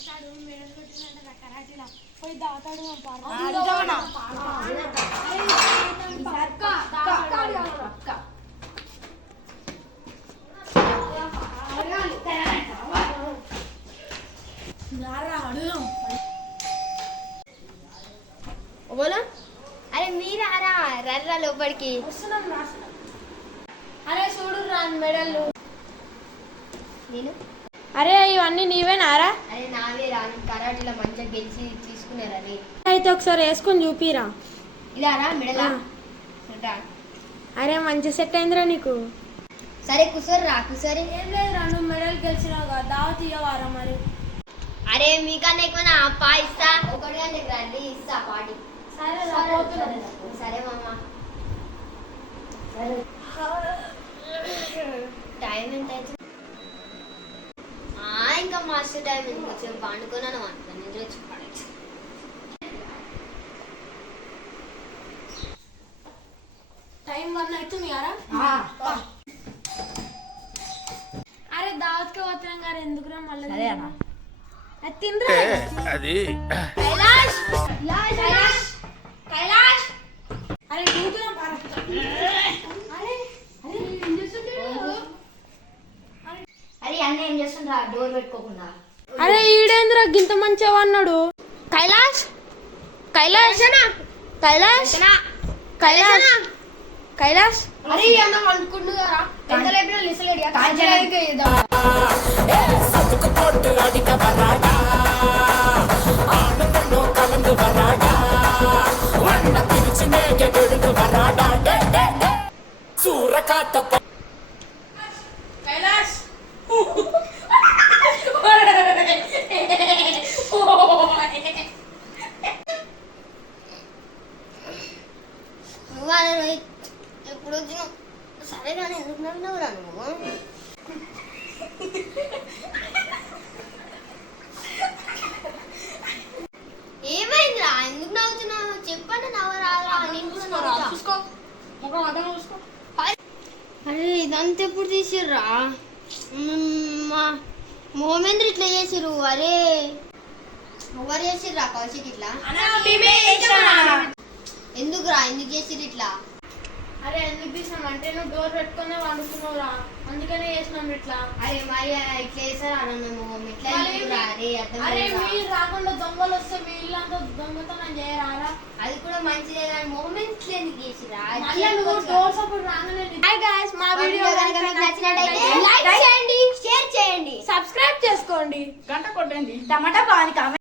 మనసాడు మెడలు కొట్టినట్టు కరాటీలా పోయి దాతాడు అరే మీరా రర్రా లోపలికి అరే చూడు రా మెడలు నేను అరే ఇవన్నీ నీవేనారా? అరే నావే రా కరాటీలో మంచిగా గెలిచి తీసుకున్నారా అయితే ఒకసారి వేసుకొని చూపిరా. ఇదారా మెడలా? అరే మంచి సెట్ అయిందిరా నీకు. సరే కుసోరు రా కుసోరి. ఏం లేదు రా నువ్వు మెడల్ గెలిచినావు కదా దావత్ ఇవ్వవారా మరి. అరే మీకన్నా ఎక్కువ పా ఇస్తా 1 గంటకి రండి ఇస్తా పాటి. సరే మామ టైం ఎంత అవుతుంది? ఇంకా మాస్టర్ టైం ఎందుకు పండుకున్నాను అనుకో నిద్ర వచ్చి పడచ్చు. టైం 1 అవుతుంది కదా. అరే దావత్కి పోతున్నాం గారు ఎందుకురా మళ్ళీ అది తిండ్రా. అది కైలాష్ కైలాష్ అరే దూకురా పారా. అరే అరే ఏం చేస్తుంటాడు? అరే అన్న ఏం చేస్తుండ్రా డోర్ పెట్టుకోకుండా? అరే ఈడేంద్రా గింత మంచిగా అన్నాడు. కైలాష్ కైలాష్ కైలాష్ కైలాష్ కైలాష్ అరే అన్న అనుకుంటున్నారా ఎంత లేపినా లిసలేడియా కైలాష్ ఎప్పుడు వచ్చినావు? సరే కానీ ఎందుకు నవ్వినవురా నువ్వు? ఏమైందిరా ఎందుకు నవ్వుతున్నావు? చెప్పండి నవ్వరారా. అరే ఇదంతా ఎప్పుడు తీసిర్రా? మా మోహమేంద్ర ఇట్లా చేసిర్రు. అరే ఎవరు చేసిర్రా కౌశిక్ ఇట్లా? ఎందుకురా ఎందుకు చేసిర్రు ఇట్లా? అరే ఎందుకు తీసినాం అంటే నువ్వు డోర్ పెట్టుకునే వండుకున్నావురా అందుకనే చేసినాం ఇట్లా. అరే మరి ఇట్లా చేసారా అన్న ఎట్లా అరే అరే మీరు రాకుండా దొంగలు వస్తే మీ ఇల్లంతా దొంగతనం చేయరారా? అది కూడా మంచిదే కానీ మొహమ్మద్ ఇట్లా ఎందుకు చేసిరా? నువ్వు డోర్ సపోర్ట్ రాగానే. హాయ్ గైస్ మా వీడియో కనుక మీకు నచ్చినట్లయితే లైక్ చేయండి, షేర్ చేయండి, సబ్స్క్రైబ్ చేసుకోండి, గంట కొట్టండి. టమాటా బాగా